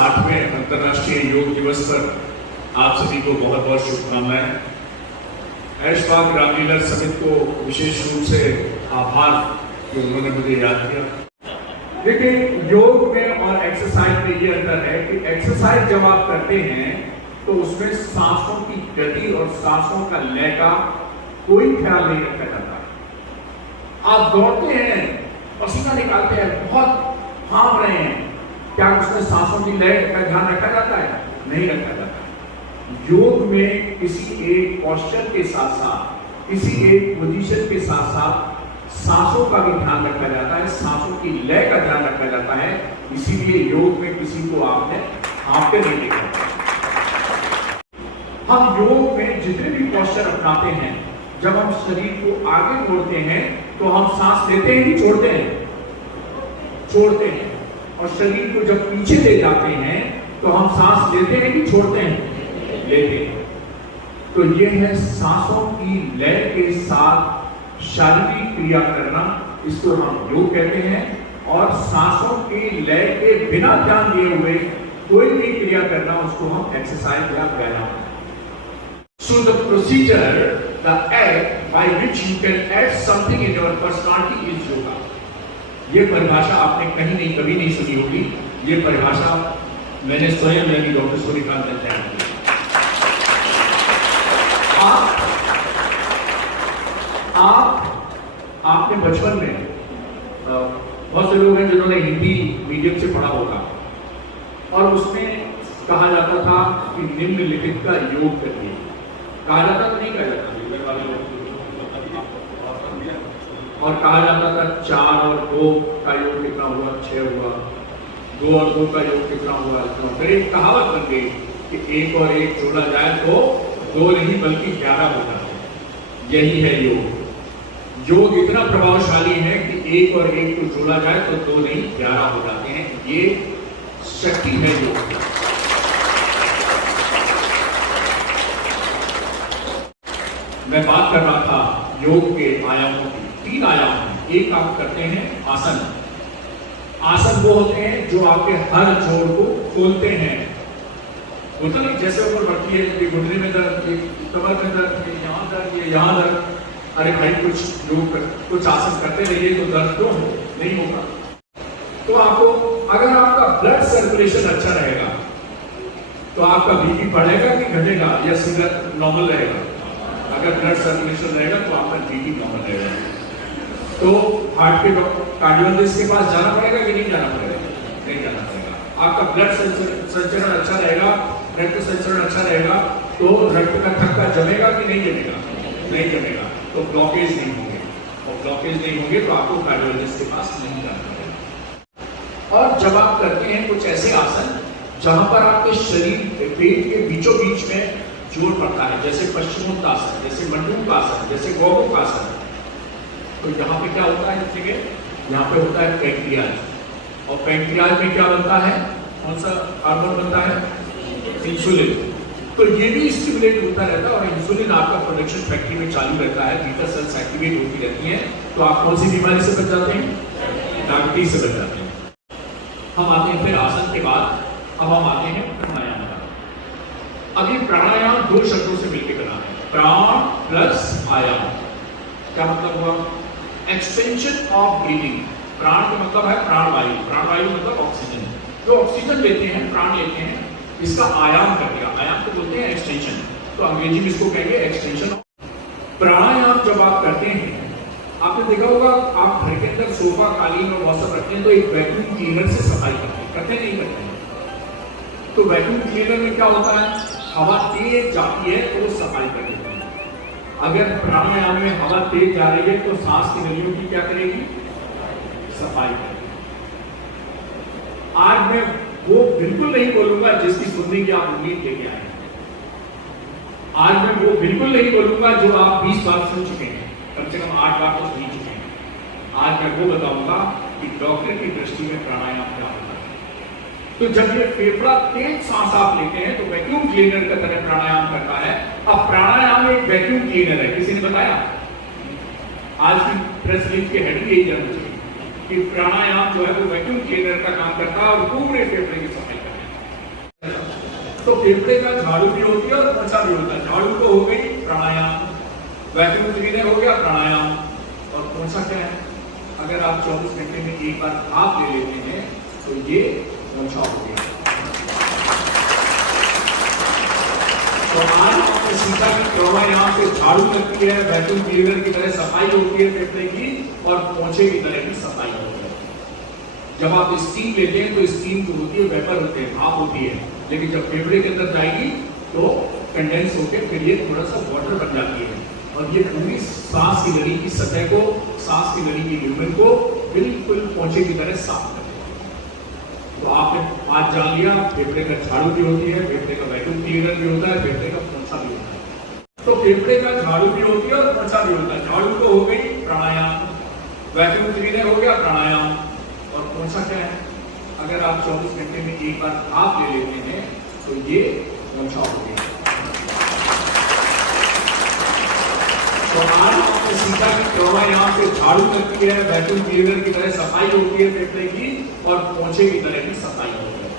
8वें अंतर्राष्ट्रीय योग दिवस पर आप सभी को बहुत बहुत शुभकामनाएं। ऐशबाग रामलीला समिति को विशेष रूप से आभार कि उन्होंने मुझे याद किया। देखिए, योग में और एक्सरसाइज में ये अंतर है कि एक्सरसाइज जब आप करते हैं तो उसमें सांसों की गति और सांसों का लय का कोई ख्याल नहीं रखा जाता। आप दौड़ते हैं, पसीना निकालते हैं, बहुत हांफ रहे हैं, क्या उसमें सांसों की लय का ध्यान रखा जाता है? नहीं रखा जाता। योग में किसी एक पोस्चर के साथ साथ, किसी एक पोजीशन के साथ साथ सांसों का भी ध्यान रखा जाता है, सांसों की लय का ध्यान रखा जाता है। इसीलिए योग में किसी को आपने हांफते नहीं देखा। हम योग में जितने भी पोस्चर अपनाते हैं, जब हम शरीर को आगे मोड़ते हैं तो हम सांस लेते हैं कि छोड़ते हैं? छोड़ते हैं। और शरीर को जब पीछे ले जाते हैं तो हम सांस लेते हैं कि छोड़ते हैं? लेते हैं। तो यह है सांसों की लय के साथ शारीरिक क्रिया करना, इसको हम योग कहते हैं। और सांसों की लय के बिना ध्यान दिए हुए कोई भी क्रिया करना, उसको हम एक्सरसाइज या व्यायाम। So the procedure, the act by which you can add something in your personality is yoga. ये परिभाषा आपने कहीं नहीं, कभी नहीं सुनी होगी। ये परिभाषा मैंने स्वयं यानी डॉक्टर सूर्यकांत तैयार की। आपने बचपन में बहुत से लोग हैं जिन्होंने हिंदी मीडियम से पढ़ा होगा, और उसमें कहा जाता था कि निम्नलिखित का योग करिए। कहा जाता तो नहीं कहा जाता, और कहा जाता था 4 और 2 का योग कितना हुआ? 6 हुआ। 2 और 2 का योग कितना हुआ? इतना। फिर एक कहावत बन गई कि 1 और 1 जोड़ा जाए तो 2 नहीं बल्कि 11 हो जाता है। यही है योग। योग इतना प्रभावशाली है कि 1 और 1 को जोड़ा जाए तो 2 नहीं 11 हो जाते हैं। ये शक्ति है योग। मैं बात कर रहा था योग के आयामों की। 3 आयाम हैं। एक आप करते हैं आसन। आसन वो होते हैं जो आपके हर जोड़ को खोलते हैं। होता नहीं जैसे ऊपर बढ़ती है, ये घुटने में दर्द, ये कमर में दर्द, ये यहाँ दर्द, ये यहाँ दर्द। अरे भाई, कुछ आसन करते रहिए तो दर्द क्यों हो? नहीं होगा। तो आपको, अगर आपका ब्लड सर्कुलेशन अच्छा रहेगा तो आपका बीपी बढ़ेगा कि घटेगा, या सीधा नॉर्मल रहेगा? अगर ब्लड सर्कुलेशन रहेगा तो आपका बीपी नॉर्मल रहेगा। तो हार्ट के कार्डियोलॉजिस्ट के पास जाना पड़ेगा कि नहीं जाना पड़ेगा? नहीं जाना पड़ेगा। आपका ब्लड संचरण अच्छा रहेगा, रक्त संचरण अच्छा रहेगा, तो रक्त का थक्का जमेगा कि नहीं जमेगा? नहीं जमेगा। तो ब्लॉकेज नहीं होंगे, और ब्लॉकेज नहीं होंगे तो आपको कार्डियोलॉजिस्ट के पास नहीं जाना पड़ेगा। और जब आप करते हैं कुछ ऐसे आसन जहां पर आपके शरीर पेट के बीचों बीच में जोर पड़ता है, जैसे पश्चिमोत्तासन, जैसे मंडूकासन, जैसे गौमुखासन, तो यहाँ पे क्या होता है? ठीक है, यहाँ पे होता है पैंक्रियाज। और पैंक्रियाज में क्या बनता है? कौन सा हार्मोन बनता है? इंसुलिन। तो ये भी स्टिमुलेट होता रहता है, और इंसुलिन आपका प्रोडक्शन फैक्ट्री में चालू रहता है, बीटा सेल्स एक्टिवेट होती रहती हैं। तो आप कौन सी बीमारी से बच जाते हैं? डायबिटीज से बच जाते हैं। हम आते हैं फिर आसन के बाद, अब हम आते हैं प्राणायाम। अभी प्राणायाम 2 शब्दों से मिलकर बना है, प्राण प्लस आयाम। क्या मतलब हुआ? Extension of breathing. प्राण का मतलब है प्राणवायु, प्राणवायु मतलब ऑक्सीजन। जो ऑक्सीजन लेते हैं, प्राण लेते हैं, इसका आयाम कर दिया। आयाम को बोलते हैं एक्सटेंशन। तो अंग्रेजी में इसको कहेंगे एक्सटेंशन। प्राणायाम जब आप करते हैं, आपने देखा होगा, आप घर के अंदर सोफा, कालीन और वॉशर रखते हैं तो एक वैक्यूम क्लीनर से सफाई करते नहीं करते हैं? तो वैक्यूम क्लीनर में क्या होता है? हवा तेज जाती है तो वो सफाई कर देती है। अगर प्राणायाम में हवा तेज जा रही है तो सांस की नलियों की क्या करेगी? सफाई करेगी। आज मैं वो बिल्कुल नहीं बोलूंगा जिसकी सुनने की आप उम्मीद लेके आए। आज मैं वो बिल्कुल नहीं बोलूंगा जो आप 20 बार सुन चुके हैं, कम से कम 8 बार तो सुन चुके हैं। आज मैं वो बताऊंगा कि डॉक्टर की दृष्टि में प्राणायाम क्या होता है। तो जब ये फेफड़ा तेज सांस आप लेते हैं तो वैक्यूम क्लीनर का तरह प्राणायाम करता है। अब प्राणायाम एक वैक्यूम क्लीनर है, किसी ने बताया? आज की प्रेस रिलीज के हेड यही जानना चाहिए कि प्राणायाम जो है वो वैक्यूम क्लीनर का काम करता है और पूरे फेफड़े की सफाई करता है। तो फेफड़े का झाड़ू भी होती है और पोछा भी होता है। झाड़ू तो हो गई प्राणायाम, वैक्यूम क्लीनर हो गया प्राणायाम, और पोछा क्या है? अगर आप 24 घंटे में एक बार भाप ले लेते हैं तो ये पोछा हो गया। तो आज आपने सीखा कि क्यों यहाँ से झाड़ू लगती है, वैक्यूम क्लीनर की तरह सफाई होती है फेफड़े की, और पोछे की तरह की सफाई होती है। जब आप स्टीम लेते हैं तो स्टीम जो होती है वेपर होते हैं, भाप होती है, लेकिन जब फेफड़े के अंदर जाएगी तो कंडेंस होकर फिर ये थोड़ा सा वाटर बन जाती है, और ये पूरी सांस की नली की सतह को, सांस की नली की ल्यूमेन को बिल्कुल पोछे की तरह साफ कर देती है। तो आपने आज जान लिया, फेफड़े का झाड़ू भी होती है, फेफड़े का वैक्यूम क्लीनर भी होता है, फेफड़े का पोछा भी होता है। तो फेफड़े का झाड़ू भी होती है और पोछा भी होता है। झाड़ू तो हो गई प्राणायाम, वैक्यूम क्लीनर हो गया प्राणायाम, और पोछा क्या है? अगर आप 24 घंटे में एक बार भाप ले लेते हैं तो ये पोछा हो गया। तो आज आपने सीखा कि क्यों यहाँ से झाड़ू लगती है, वैक्यूम क्लीनर की तरह सफाई होती है फेफड़े की, और पोछे की तरह की सफाई होती है।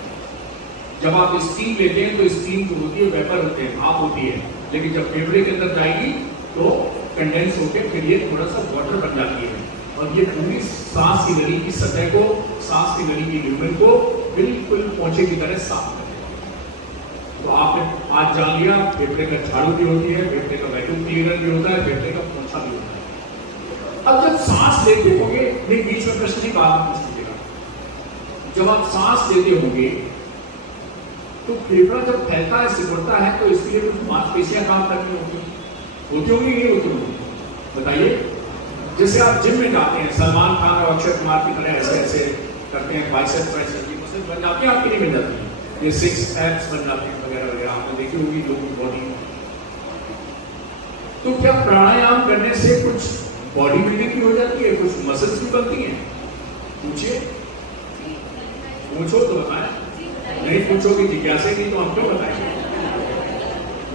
जब आप स्टीम लेते हैं तो स्टीम जो होती है वेपर होते हैं, भाप होती है, लेकिन जब फेफड़े के अंदर जाएगी तो कंडेंस होकर फिर ये थोड़ा सा वाटर बन जाती है, और ये पूरी सांस की नली की सतह को, सांस की नली की ल्यूमेन को बिल्कुल पोछे की तरह साफ कर देती है। तो आपने आज जान लिया, फेफड़े का झाड़ू भी होती है, फेफड़े का वैक्यूम क्लीनर भी होता है, फेफड़े का पोछा भी होता है। अब जब सांस लेते होंगे, एक बीच में प्रश्न की बात पूछ लीजिएगा, जब आप सांस लेते होंगे तो फेफड़ा जब फैलता है, सिकुड़ता है, तो इसके लिए कुछ मांसपेशियां काम करनी होती होंगी, ये होती होंगी, बताइए। जैसे आप जिम में जाते हैं, सलमान खान और अक्षय कुमार की तरह ऐसे ऐसे करते हैं, बाइसेप्स ट्राइसेप्स की मसल्स बन जाती हैं, आपकी नहीं बन जाती है, ये 6 एब्स बन जाते हैं वगैरह वगैरह, आपने देखी होगी लोगों की बॉडी। तो क्या प्राणायाम करने से कुछ बॉडी बिल्डिंग भी हो जाती है, कुछ मसल्स भी बनती हैं? पूछिए, पूछो तो बताएं। नहीं पूछोगे, जिज्ञासा नहीं तो हम क्यों बताएंगे?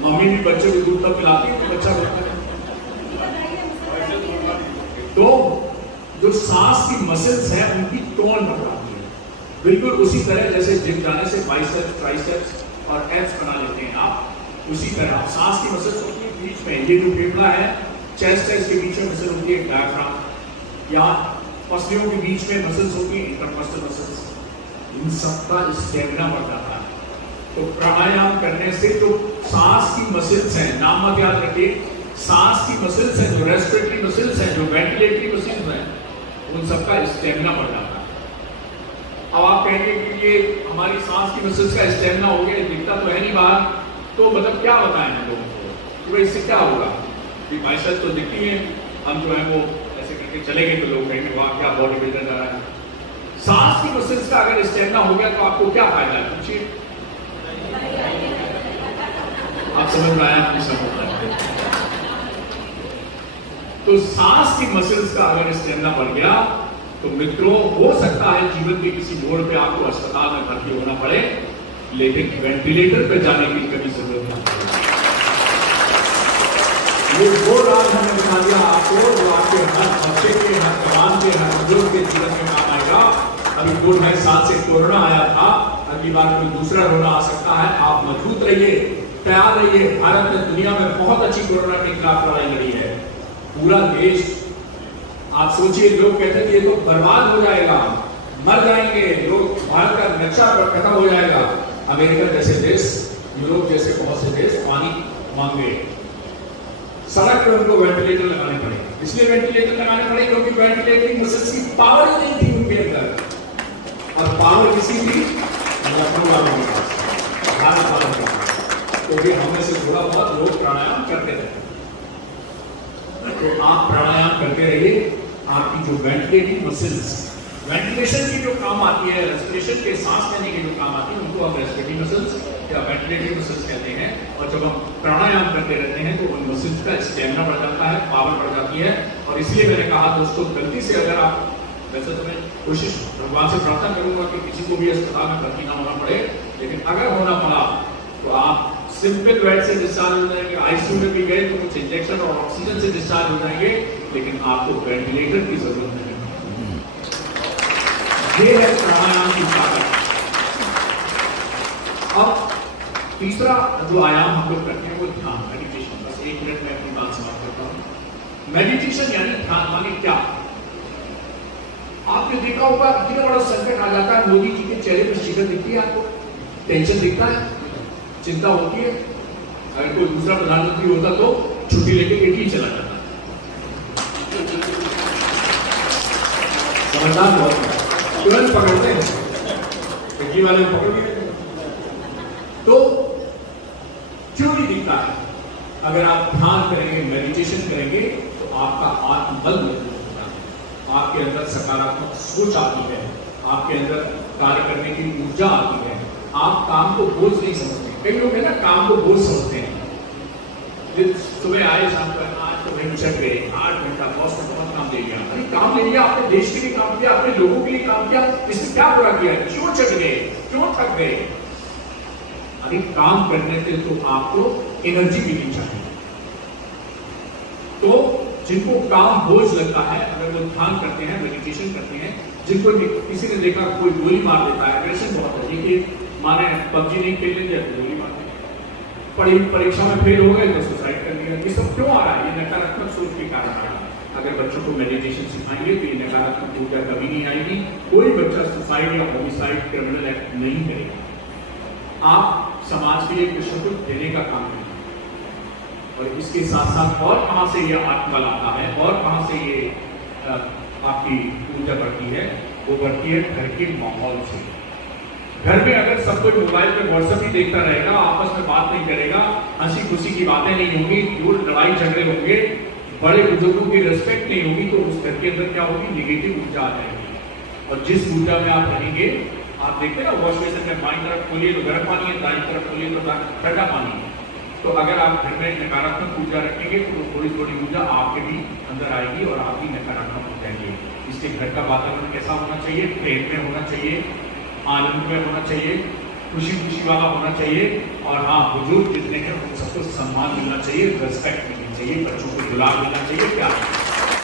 मम्मी भी बच्चों को दूध तब पिलाती है तो बच्चा बनता है। तो जो सांस की मसल्स हैं उनकी टोन बढ़ाती है, बिल्कुल उसी तरह जैसे जिम जाने से बाइसेप्स, ट्राइसेप्स और एब्स बना लेते हैं आप, उसी तरह सांस की मसल्स होती है बीच में, ये जो फेफड़ा है, चेस्ट है, इसके बीच में मसल होती है डायफ्राम, या पसलियों के बीच में मसल्स होती है इंटरकॉस्टल मसल्स, इन सबका स्टेमिना बढ़ जाता है। तो प्राणायाम करने से जो सांस की मसल्स हैं, नाम मत याद रखिए, सांस की मसल्स हैं, जो रेस्पिरेटरी मसल्स हैं, जो वेंटिलेटरी मसल्स हैं, उन सबका स्टेमिना बढ़ जाता है। अब आप कहेंगे कि ये हमारी सांस की मसल्स का स्टेमिना हो गया, दिखता तो है नहीं बाहर, तो मतलब क्या बताएं हम लोगों को कि भाई इससे क्या होगा? कि बाइसेप्स तो दिखती है, हम जो है वो ऐसे करके चले गए तो लोग कहेंगे वाह क्या बॉडी बिल्डर कर रहा है। सांस की मसल्स का अगर स्टेमिना हो गया तो आपको क्या फायदा है? पूछिए, आप समझ रहे हैं? तो सांस की मसल्स का अगर स्टेमिना बढ़ गया तो मित्रों, हो सकता है जीवन के किसी मोड़ पे आपको अस्पताल में भर्ती होना पड़े, लेकिन वेंटिलेटर पे जाने की कभी जरूरत नहीं पड़ेगी। ये वो राज हमने बता दिया आपको, जो आपके हर बच्चे के, हर जवान के, हर बुजुर्ग के जीवन में काम आएगा। अभी 2-2.5 साल से कोरोना आया था, अगली बार कोई दूसरा रोना आ सकता है। आप मजबूत रहिए, तैयार रहिए। भारत ने दुनिया में बहुत अच्छी कोरोना के खिलाफ लड़ाई लड़ी है, पूरा देश। आप सोचिए, लोग कहते हैं ये तो बर्बाद हो जाएगा, मर जाएंगे लोग, भारत का नक्शा खत्म हो जाएगा। अमेरिका जैसे देश, यूरोप जैसे बहुत से देश पानी मांगे, सड़क पर उनको वेंटिलेटर लगाने पड़े। इसलिए वेंटिलेटर लगाने पड़े क्योंकि वेंटिलेटरिंग मसल्स की पावर ही नहीं थी उनके अंदर, और पावर किसी थी लखनऊ वालों के पास, भारत वालों के पास। क्योंकि हमें से थोड़ा बहुत लोग प्राणायाम करते थे। तो आप प्राणायाम करते रहिए। आपकी जो वेंटिलेटिंग मसल्स, वेंटिलेशन की जो काम आती है, रेस्पिरेशन के सांस लेने की जो काम आती है, उनको आप रेस्पिरेटरी मसल्स या वेंटिलेटिंग मसल्स कहते हैं। और जब हम प्राणायाम करते रहते हैं तो उन मसल्स का स्टेमिना बढ़ जाता है, पावर बढ़ जाती है। और इसलिए मैंने कहा दोस्तों, गलती से अगर आप, वैसे तो मैं कोशिश भगवान से प्रार्थना करूंगा कि किसी को भी अस्पताल में भर्ती ना होना पड़े, लेकिन अगर होना पड़ा तो आप सिंपल बेड से डिस्चार्ज हो जाएंगे। आईसीयू में भी गए तो कुछ इंजेक्शन और ऑक्सीजन से डिस्चार्ज हो जाएंगे, लेकिन आपको वेंटिलेटर की जरूरत नहीं। ये है प्राणायाम की ताकत। अब तीसरा जो आयाम हम लोग करते हैं वो ध्यान, मेडिटेशन। बस 1 मिनट में अपनी बात समाप्त करता हूं। मेडिटेशन यानी ध्यान, माने क्या? आपने देखा होगा इतना बड़ा संकट आ जाता है, मोदी जी के चेहरे पर शिकन दिखती है आपको? टेंशन दिखता है, चिंता होती है। अगर कोई दूसरा प्रधानमंत्री होता तो छुट्टी लेके इटली चला जाता। समझदार बहुत तुरंत पकड़ते हैं, इटली वाले पकड़ गए। तो क्यों नहीं दिखता है? अगर आप ध्यान करेंगे, मेडिटेशन करेंगे तो आपका आत्मबल मजबूत होता है, आपके अंदर सकारात्मक सोच आती है, आपके अंदर कार्य करने की ऊर्जा आती है, आप काम को बोझ नहीं समझते। कई लोग है ना काम को बोझ समझते हैं, सुबह आए शाम को आज तो भाई चल गए 8 घंटा, बॉस ने बहुत काम दे दिया। अरे काम ले लिया, आपने देश के लिए काम किया, अपने लोगों के लिए काम किया, इसमें क्या बुरा किया? क्यों चढ़ गए, क्यों थक गए? अरे काम करने से तो आपको एनर्जी मिलनी चाहिए। तो जिनको काम बोझ लगता है, अगर वो ध्यान करते हैं, मेडिटेशन करते हैं, जिनको किसी ने देखा कोई गोली मार देता है, एग्रेशन बहुत है, देखिए माने पबजी नहीं खेलने जाते, गोली मारते, परीक्षा में फेल हो गए तो सुसाइड कर लिया। ये सब क्यों आ रहा है? ये नकारात्मक सोच के कारण आ रहा है। अगर बच्चों को मेडिटेशन सिखाएंगे तो ये नकारात्मक ऊर्जा कभी नहीं आएगी। कोई बच्चा सुसाइड या होमिसाइड, क्रिमिनल एक्ट नहीं करेगा। आप समाज के लिए कुछ न कुछ देने का काम करें। और इसके साथ साथ और कहां से ये आत्मबल आता है और कहां से ये आपकी ऊर्जा बढ़ती है? वो बढ़ती है घर के माहौल से। घर में अगर सब कोई मोबाइल पे व्हाट्सएप ही देखता रहेगा, आपस में बात नहीं करेगा, हंसी खुशी की बातें नहीं होंगी, लड़ाई झगड़े होंगे, बड़े बुजुर्गों की रिस्पेक्ट नहीं होगी, तो उस घर के अंदर क्या होगी? नेगेटिव ऊर्जा आ जाएगी। और जिस ऊर्जा में आप रहेंगे, आप देखते हैं ना वॉश बेसिन में बाईं तरफ खोलिए तो गर्म पानी है, दाईं तरफ खोलिए तो ठंडा पानी है। तो अगर आप घर में नकारात्मक ऊर्जा रखेंगे तो थोड़ी थोड़ी ऊर्जा आपके भी अंदर आएगी और आप भी नकारात्मक हो जाएंगे। इसलिए घर का वातावरण कैसा होना चाहिए? प्रेम में होना चाहिए, आनंद में होना चाहिए, खुशी खुशी वाला होना चाहिए। और हाँ, बुजुर्ग जितने हैं उन सबको सम्मान मिलना चाहिए, रिस्पेक्ट मिलनी चाहिए, बच्चों को गुलाब मिलना चाहिए। क्या